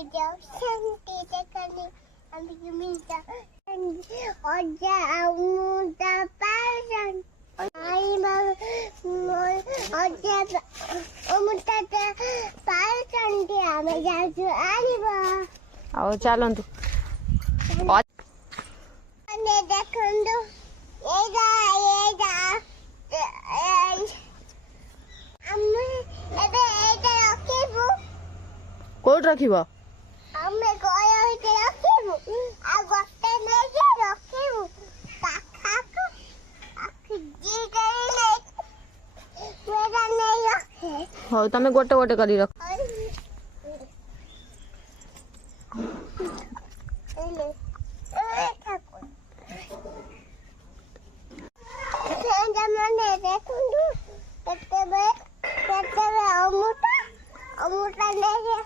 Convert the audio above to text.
video Shanti Tekani Amigimita and Oja Amuda Parson. I'm Oja Amuda Parson. Diamajazu Aliba. आओ चालନ୍ତୁ Ane dekhandu. Ega ଆମେ ଏବେ ଏଇଟା ରଖିବୁ କୋଉଠି ରଖିବ ଆମେ ଗୟ ହେଇକି ରଖିବୁ ଆଉ ଗୋଟେ ନେଇକି ରଖିବୁ ପାଖାକୁ ଜିଗରି ନେଇ ନେଇ ରଖେ ହଉ ତମେ ଗୋଟେ ଗୋଟେ କରି ରଖ ମାନେ ଦେଖନ୍ତୁ କେତେବେଳେ ଅମୃତ ନେଇ